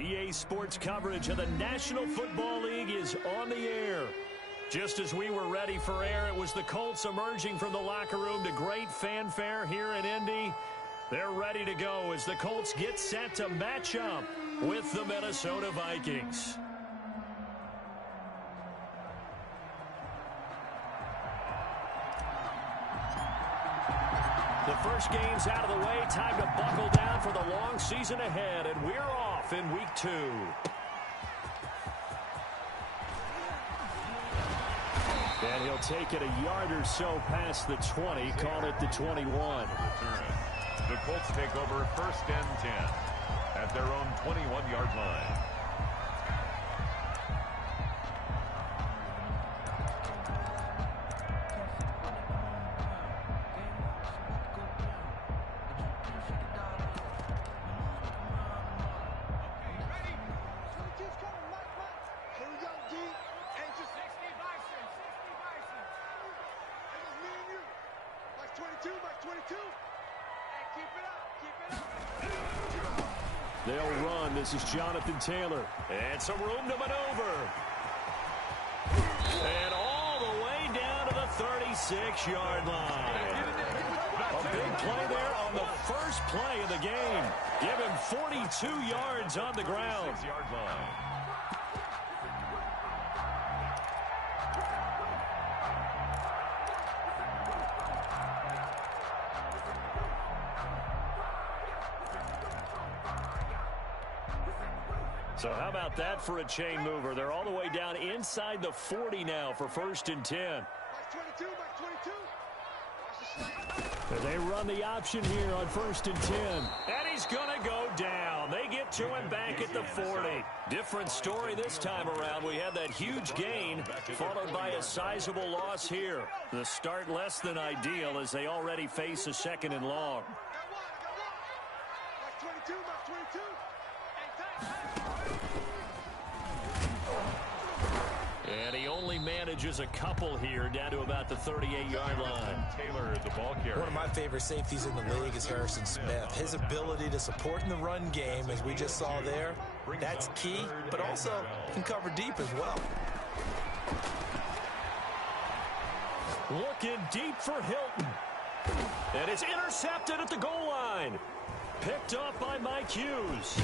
EA Sports coverage of the National Football League is on the air. Just as we were ready for air, it was the Colts emerging from the locker room to great fanfare here in Indy. They're ready to go as the Colts get set to match up with the Minnesota Vikings. The first game's out of the way. Time to buckle down for the long season ahead, and we're off in week 2. And he'll take it a yard or so past the 20, call it the 21. The Colts take over 1st and 10 at their own 21-yard line. They'll run. This is Jonathan Taylor. And some room to maneuver. And all the way down to the 36-yard line. A big play there on the first play of the game. Give him 42 yards on the ground. 6-yard line. So how about that for a chain mover? They're all the way down inside the 40 now for 1st and 10. And they run the option here on 1st and 10. And he's going to go down. They get to him back at the 40. Different story this time around. We had that huge gain followed by a sizable loss here. The start less than ideal as they already face a 2nd and long. And he only manages a couple here down to about the 38-yard line. Taylor, the ball carrier. One of my favorite safeties in the league is Harrison Smith. His ability to support in the run game, as we just saw there, that's key, but also can cover deep as well. Looking deep for Hilton. And it's intercepted at the goal line. Picked up by Mike Hughes.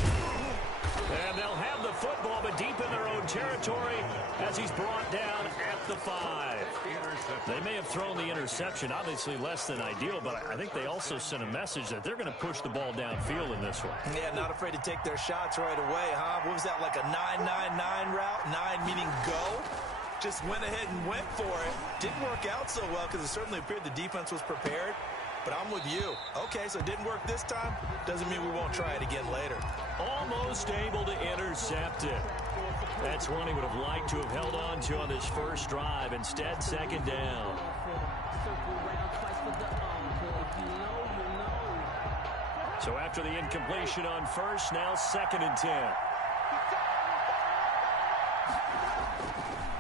And they'll have the football, but deep in their own territory as he's brought down at the 5. They may have thrown the interception, obviously less than ideal, but I think they also sent a message that they're going to push the ball downfield in this one. Yeah, not afraid to take their shots right away, huh? What was that, like a 9-9-9 route? 9 meaning go? Just went ahead and went for it. Didn't work out so well because it certainly appeared the defense was prepared. But I'm with you. Okay, so it didn't work this time. Doesn't mean we won't try it again later. Almost able to intercept it. That's one he would have liked to have held on to on this first drive. Instead, 2nd down. So after the incompletion on first, now 2nd and 10.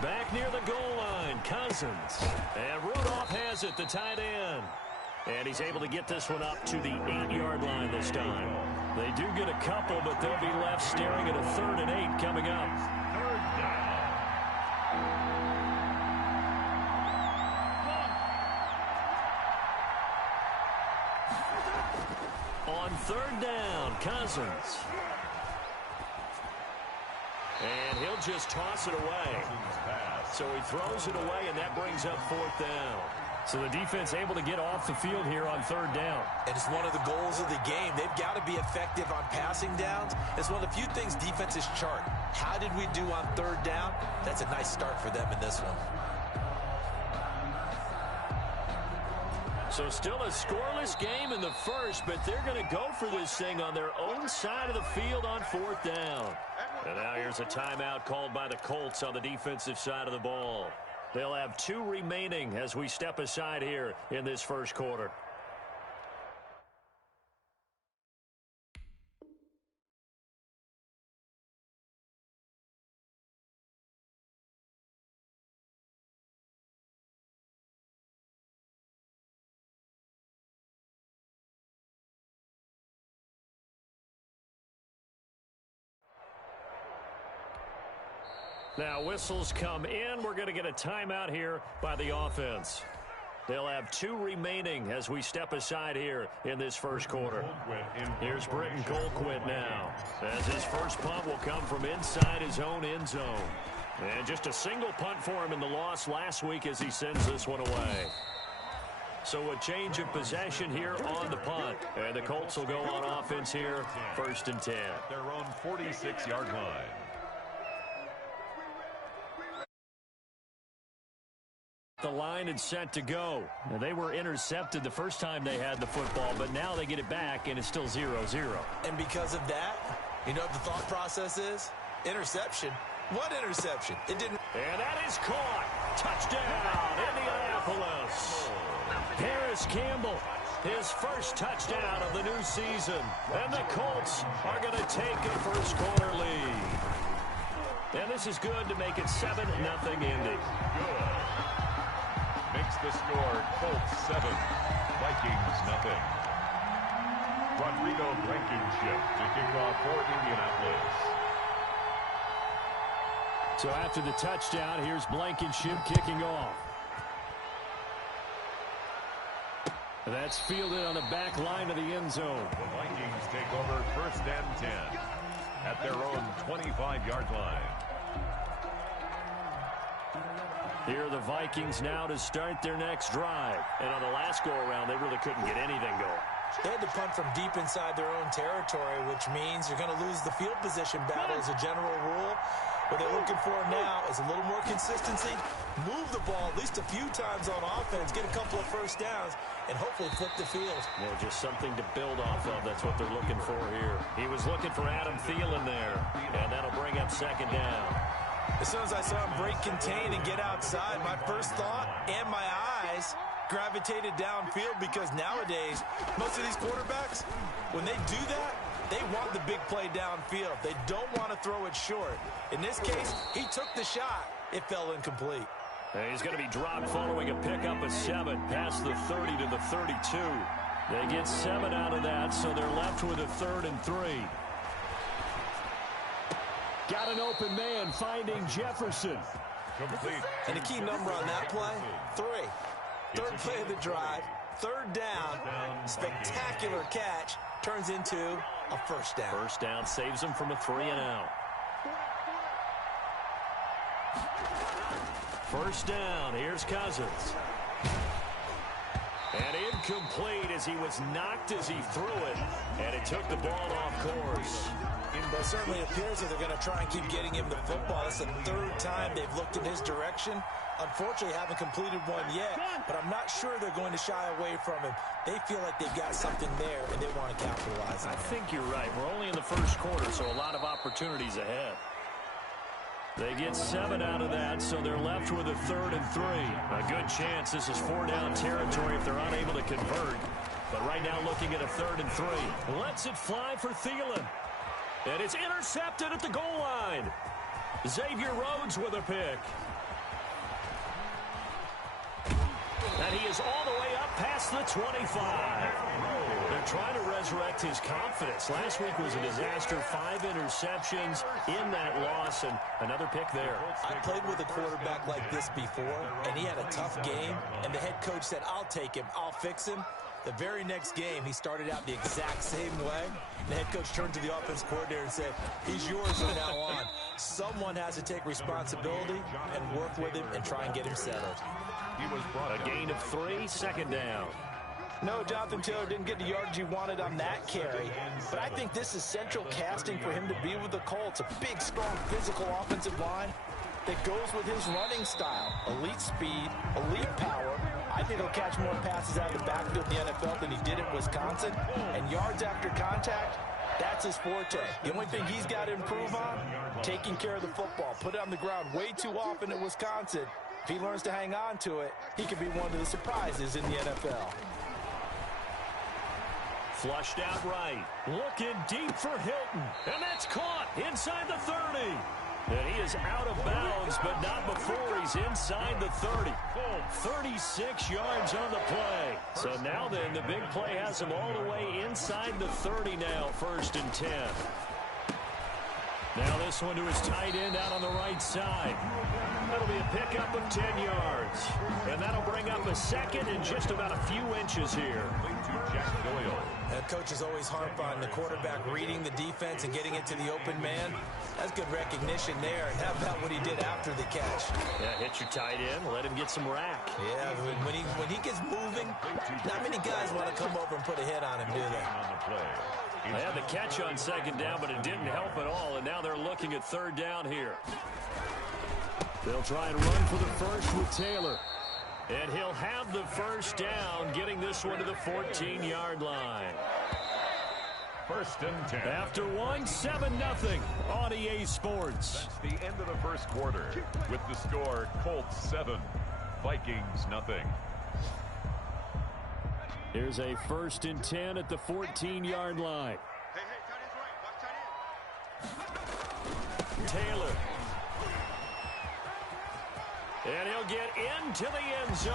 Back near the goal line, Cousins. And Rudolph has it, the tight end. And he's able to get this one up to the 8-yard line this time. They do get a couple, but they'll be left staring at a 3rd and 8 coming up. 3rd down. On 3rd down, Cousins. And he'll just toss it away. So he throws it away, and that brings up 4th down. So the defense able to get off the field here on 3rd down. And it's one of the goals of the game. They've got to be effective on passing downs. It's one of the few things defenses chart. How did we do on 3rd down? That's a nice start for them in this one. So still a scoreless game in the first, but they're going to go for this thing on their own side of the field on 4th down. And now here's a timeout called by the Colts on the defensive side of the ball. They'll have 2 remaining as we step aside here in this first quarter. Now whistles come in. We're going to get a timeout here by the offense. They'll have 2 remaining as we step aside here in this first quarter. Here's Britton Colquitt now, as his first punt will come from inside his own end zone. And just a single punt for him in the loss last week as he sends this one away. So a change of possession here on the punt. And the Colts will go on offense here, 1st and 10. Their own 46-yard line. The line is set to go. Now, they were intercepted the first time they had the football, but now they get it back, and it's still 0-0. And because of that, you know what the thought process is? Interception. What interception? It didn't. And that is caught. Touchdown, Indianapolis. Harris Campbell, his first touchdown of the new season. And the Colts are going to take a first quarter lead. And this is good to make it 7-0 Indy. Good. Makes the score Colts 7, Vikings 0. Rodrigo Blankenship to kick off for Indianapolis. So after the touchdown, here's Blankenship kicking off. That's fielded on the back line of the end zone. The Vikings take over 1st and 10 at their own 25-yard line. Here are the Vikings now to start their next drive. And on the last go-around, they really couldn't get anything going. They had to punt from deep inside their own territory, which means you're going to lose the field position battle as a general rule. What they're looking for now is a little more consistency, move the ball at least a few times on offense, get a couple of first downs, and hopefully flip the field. Well, just something to build off of. That's what they're looking for here. He was looking for Adam Thielen there, and that'll bring up 2nd down. As soon as I saw him break contain and get outside, my first thought and my eyes gravitated downfield, because nowadays, most of these quarterbacks, when they do that, they want the big play downfield. They don't want to throw it short. In this case, he took the shot. It fell incomplete. And he's going to be dropped following a pickup of 7 past the 30 to the 32. They get 7 out of that, so they're left with a 3rd and 3. Got an open man finding Jefferson. Complete. And the key number on that play, 3. 3rd play of the drive, 3rd down, spectacular catch, turns into a first down. First down saves him from a 3-and-out. First down, here's Cousins. And incomplete as he was knocked as he threw it, and it took the ball off course. But it certainly appears that they're going to try and keep getting him the football. It's the 3rd time they've looked in his direction. Unfortunately, haven't completed one yet, but I'm not sure they're going to shy away from him. They feel like they've got something there, and they want to capitalize on it. I think you're right. We're only in the first quarter, so a lot of opportunities ahead. They get 7 out of that, so they're left with a 3rd and 3. A good chance this is 4-down territory if they're unable to convert. But right now looking at a 3rd and 3. Lets it fly for Thielen. And it's intercepted at the goal line. Xavier Rhodes with a pick. And he is all the way up past the 25. They're trying to resurrect his confidence. Last week was a disaster. 5 interceptions in that loss, and another pick there. I played with a quarterback like this before, and he had a tough game, and the head coach said, I'll take him, I'll fix him. The very next game, he started out the exact same way. The head coach turned to the offense coordinator and said, he's yours from now on. Someone has to take responsibility and work with him and try and get him settled. A gain of 3, 2nd down. No, Jonathan Taylor didn't get the yardage he wanted on that carry. But I think this is central casting for him to be with the Colts. A big, strong, physical offensive line that goes with his running style. Elite speed, elite power. I think he'll catch more passes out of the backfield in the NFL than he did at Wisconsin. And yards after contact, that's his forte. The only thing he's got to improve on, taking care of the football. Put it on the ground way too often at Wisconsin. If he learns to hang on to it, he could be one of the surprises in the NFL. Flushed out right. Looking deep for Hilton. And that's caught inside the 30. And he is out of bounds, but not before he's inside the 30. 36 yards on the play. So now then, the big play has him all the way inside the 30 now, 1st and 10. Now this one to his tight end out on the right side. That'll be a pickup of 10 yards. And that'll bring up a second and just about a few inches here. And coaches always harp on the quarterback reading the defense and getting it to the open man. That's good recognition there. How about what he did after the catch? Yeah, hit your tight end, let him get some rack. Yeah, when he gets moving, not many guys want to come over and put a hit on him, do they? They had the catch on second down, but it didn't help at all, and now they're looking at third down here. They'll try and run for the first with Taylor. And he'll have the first down, getting this one to the 14-yard line. First and 10. After one, 7-0 on EA Sports. That's the end of the first quarter. With the score, Colts 7, Vikings nothing. Here's a first and 10 at the 14-yard line. Taylor. And he'll get into the end zone.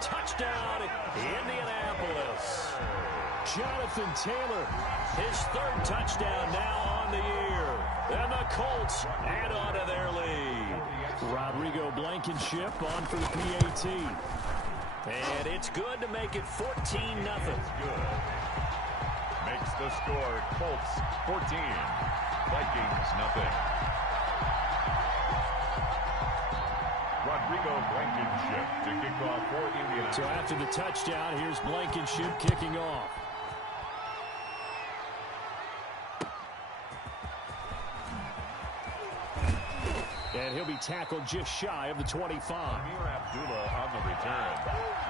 Touchdown, Indianapolis. Jonathan Taylor, his third touchdown now on the year. And the Colts add on to their lead. Rodrigo Blankenship on for the PAT. And it's good to make it 14-0. Good. Makes the score Colts 14, Vikings nothing. Rodrigo Blankenship to kick off for Indianapolis. So after the touchdown, here's Blankenship kicking off. And he'll be tackled just shy of the 25. Amir Abdullah on the return.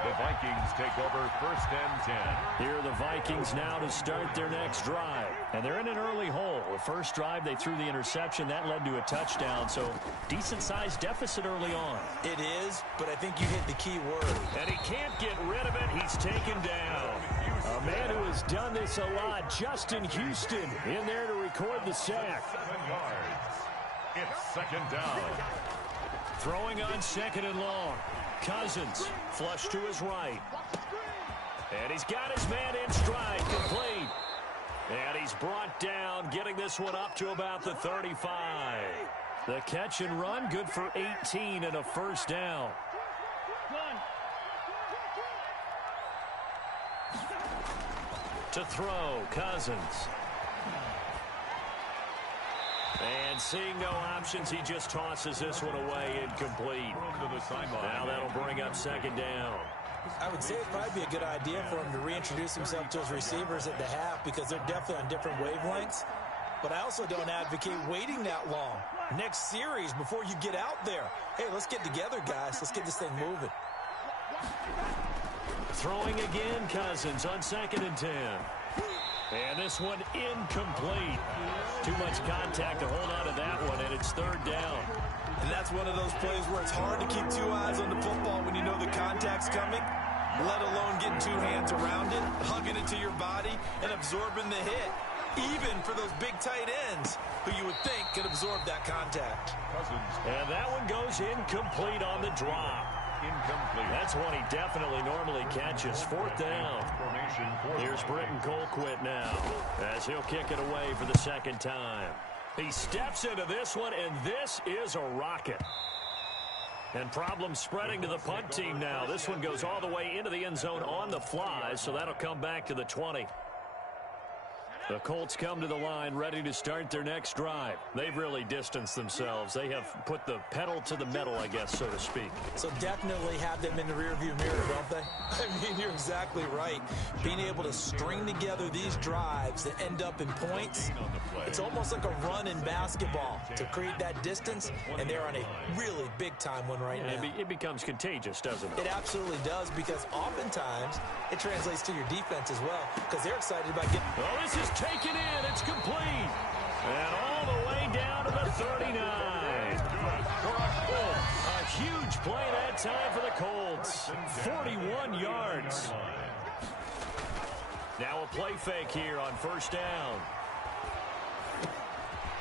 The Vikings take over first and 10. Here are the Vikings now to start their next drive. And they're in an early hole. The first drive, they threw the interception. That led to a touchdown. So decent-sized deficit early on. It is, but I think you hit the key word. And he can't get rid of it. He's taken down. A man who has done this a lot, Justin Houston, in there to record the sack. 7 yards. It's second down. Throwing on second and long. Cousins, flush to his right. And he's got his man in stride, complete. And he's brought down, getting this one up to about the 35. The catch and run, good for 18 and a first down. To throw, Cousins. And seeing no options, he just tosses this one away, incomplete. Now that'll bring up second down. I would say it'd probably be a good idea for him to reintroduce himself to his receivers at the half because they're definitely on different wavelengths. But I also don't advocate waiting that long. Next series, before you get out there. Hey, let's get together, guys. Let's get this thing moving. Throwing again, Cousins on second and 10. And this one incomplete. Too much contact to hold on to that one, and it's third down. And that's one of those plays where it's hard to keep two eyes on the football when you know the contact's coming, let alone getting two hands around it, hugging it to your body, and absorbing the hit. Even for those big tight ends who you would think could absorb that contact. And that one goes incomplete on the drop. Incomplete. That's one he definitely normally catches. Fourth down. Here's Britton Colquitt now as he'll kick it away for the second time. He steps into this one, and this is a rocket. And problems spreading to the punt team now. This one goes all the way into the end zone on the fly, so that'll come back to the 20. The Colts come to the line ready to start their next drive. They've really distanced themselves. They have put the pedal to the metal, I guess, so to speak. So definitely have them in the rearview mirror, don't they? I mean, you're exactly right. Being able to string together these drives that end up in points, it's almost like a run in basketball to create that distance, and they're on a really big-time one right now. It becomes contagious, doesn't it? It absolutely does, because oftentimes it translates to your defense as well, because they're excited about getting... Oh, this is taken in. It's complete. And all the way down to the 39. A huge play that time for the Colts. 41 yards. Now a play fake here on first down.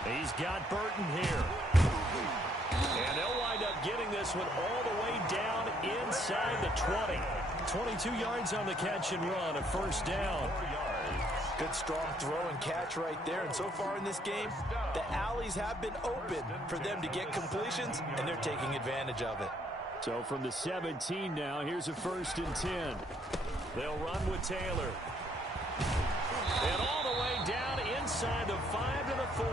He's got Burton here. And they'll wind up getting this one all the way down inside the 20. 22 yards on the catch and run, a first down. Good strong throw and catch right there. And so far in this game, the alleys have been open for them to get completions, and they're taking advantage of it. So from the 17 now, here's a 1st and 10. They'll run with Taylor. And all the way down inside the 5 to the 4.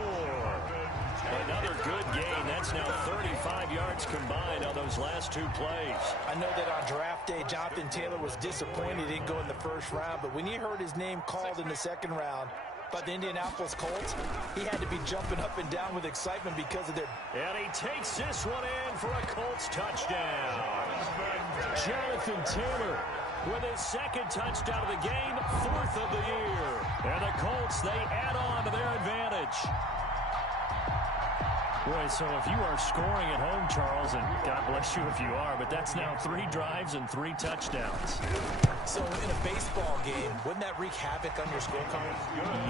Another good gain. That's now 35 yards combined on those last 2 plays. I know that on draft day, Jonathan Taylor was disappointed he didn't go in the 1st round, but when he heard his name called in the 2nd round by the Indianapolis Colts, he had to be jumping up and down with excitement because of their... And he takes this one in for a Colts touchdown. Jonathan Taylor with his 2nd touchdown of the game, 4th of the year. And the Colts, they add on to their advantage. Boy, so if you are scoring at home, Charles, and God bless you if you are, but that's now 3 drives and 3 touchdowns. So in a baseball game, wouldn't that wreak havoc on your scorecard?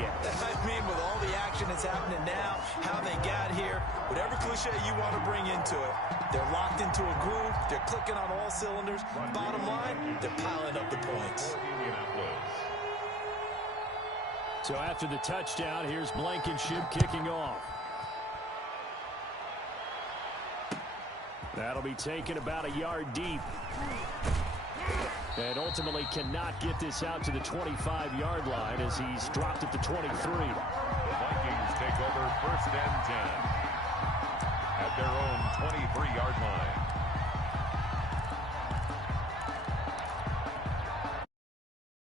Yes. I mean, with all the action that's happening now, how they got here, whatever cliche you want to bring into it, they're locked into a groove, they're clicking on all cylinders. Bottom line, they're piling up the points. So after the touchdown, here's Blankenship kicking off. That'll be taken about a yard deep. And ultimately cannot get this out to the 25-yard line as he's dropped at the 23. The Vikings take over 1st and 10 at their own 23-yard line.